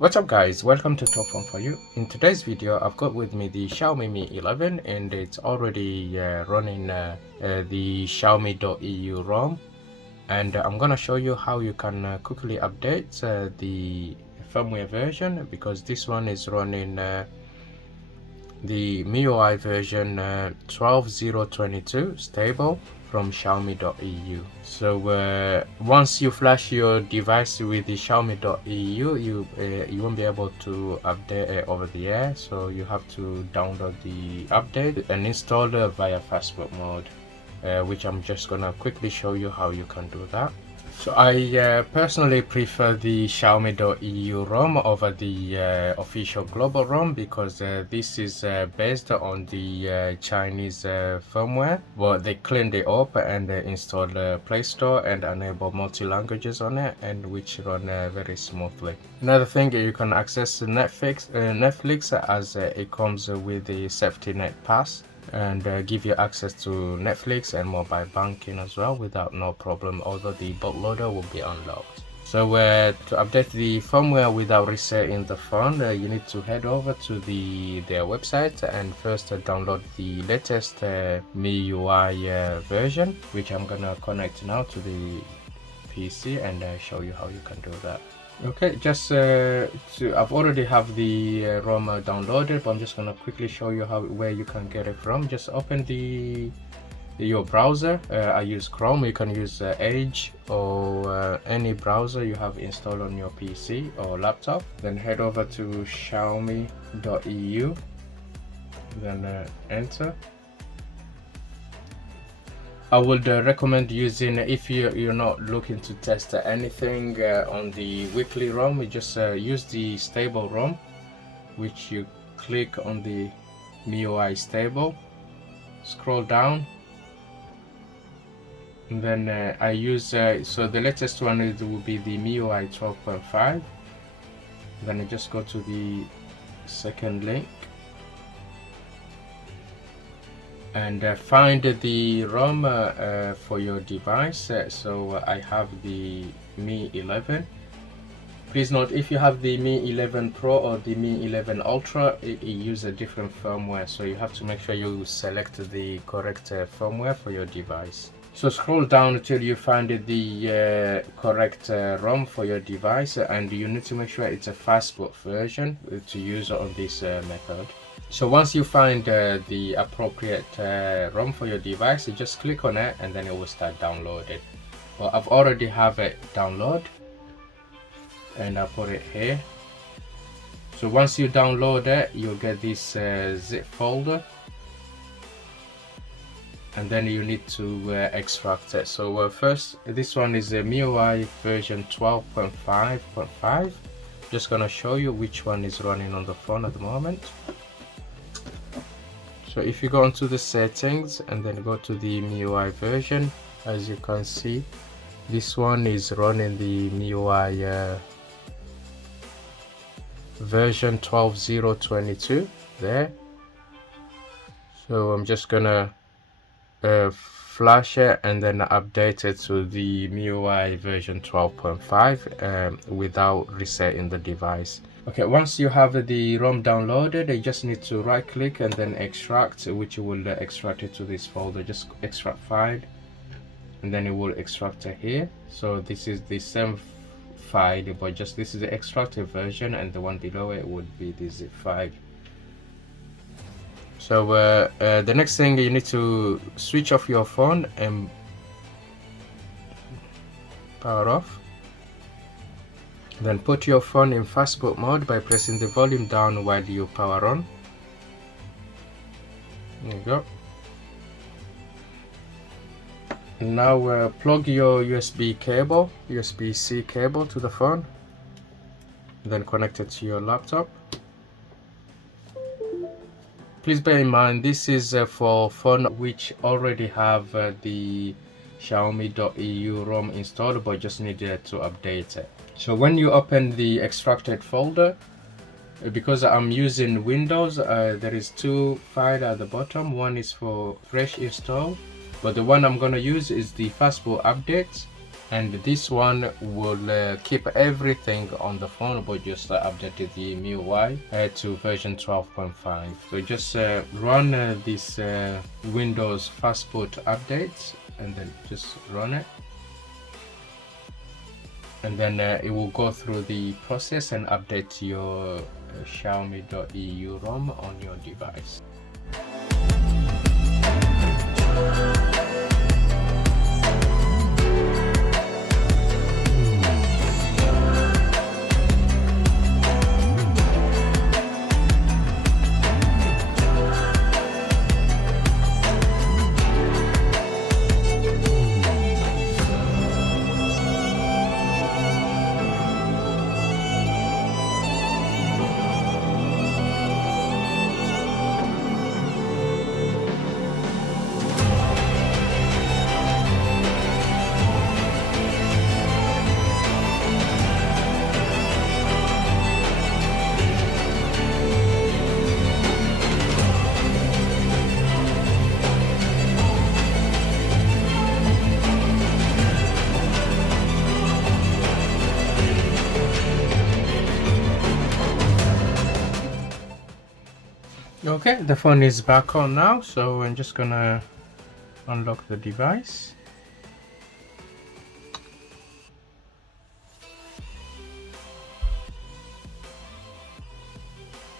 What's up guys, welcome to Top Phone For You. In today's video I've got with me the Xiaomi Mi 11 and it's already running the XIAOMI.EU ROM, and I'm gonna show you how you can quickly update the firmware version, because this one is running the MIUI version 12.0.22 stable from Xiaomi.EU. So once you flash your device with the Xiaomi.EU, you won't be able to update it over the air, so you have to download the update and install it via fastboot mode, which I'm just gonna quickly show you how you can do that. So I personally prefer the Xiaomi.EU ROM over the official global ROM, because this is based on the Chinese firmware, but they cleaned it up and installed Play Store and enable multi-languages on it, and which run very smoothly. Another thing, you can access Netflix as it comes with the safety net pass, and give you access to Netflix and mobile banking as well without no problem, although the bootloader will be unlocked. So to update the firmware without resetting the phone, you need to head over to their website and first download the latest MIUI version, which I'm gonna connect now to the PC and show you how you can do that. Okay, just I've already have the ROM downloaded, but I'm just gonna quickly show you where you can get it from. Just open your browser. I use Chrome. You can use Edge or any browser you have installed on your PC or laptop. Then head over to Xiaomi.EU. Then enter. I would recommend using, if you're not looking to test anything on the weekly ROM, you just use the stable ROM, which you click on the MIUI stable, scroll down, and then I use so the latest one will be the MIUI 12.5. Then I just go to the second link and find the ROM for your device. So I have the Mi 11. Please note, if you have the Mi 11 Pro or the Mi 11 Ultra, it uses a different firmware, so you have to make sure you select the correct firmware for your device. So scroll down until you find the correct ROM for your device, and you need to make sure it's a fastboot version to use on this method. So once you find the appropriate ROM for your device, you just click on it and then it will start downloading. Well, I've already have it download and I put it here. So once you download it, you'll get this zip folder, and then you need to extract it. So first, this one is a MIUI version 12.5.5. Just gonna show you which one is running on the phone at the moment. So if you go into the settings and then go to the MIUI version, as you can see, this one is running the MIUI version 12.0.22 there. So I'm just gonna flash it and then update it to the MIUI version 12.5 without resetting the device. Okay, once you have the ROM downloaded, you just need to right click and then extract, which will extract it to this folder. Just extract file and then it will extract it here. So this is the same file, but just this is the extracted version, and the one below it would be the zip file. So the next thing, you need to switch off your phone and power off. Then put your phone in fastboot mode by pressing the volume down while you power on. There you go. Now plug your USB-C cable to the phone. Then connect it to your laptop. Please bear in mind, this is for phone which already have the Xiaomi.EU ROM installed, but just needed to update it. So when you open the extracted folder, because I'm using Windows, there is two files at the bottom. One is for fresh install, but the one I'm gonna use is the fastboot updates. and this one will keep everything on the phone, but just updated the MIUI to version 12.5. So just run this Windows Fastboot updates, and then just run it, and then it will go through the process and update your XIAOMI.EU ROM on your device. Okay, the phone is back on now, so I'm just gonna unlock the device.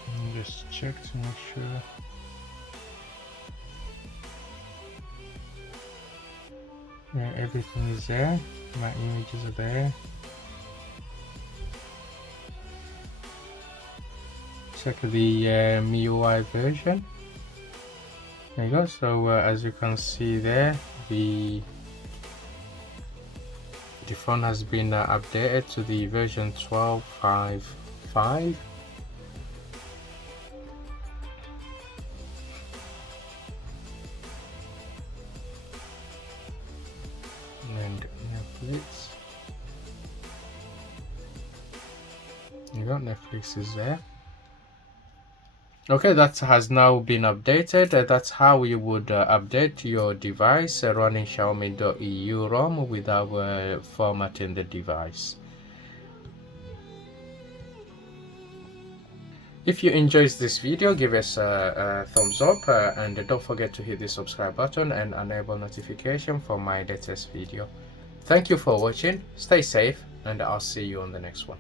And just check to make sure. Yeah, everything is there. My images are there. Check the MIUI version. There you go. So as you can see there, the phone has been updated to the version 12.5. And Netflix. You got Netflix is there. Okay, that has now been updated. That's how you would update your device running XIAOMI.EU ROM without formatting the device. If you enjoyed this video, give us a thumbs up and don't forget to hit the subscribe button and enable notification for my latest video. Thank you for watching, stay safe, and I'll see you on the next one.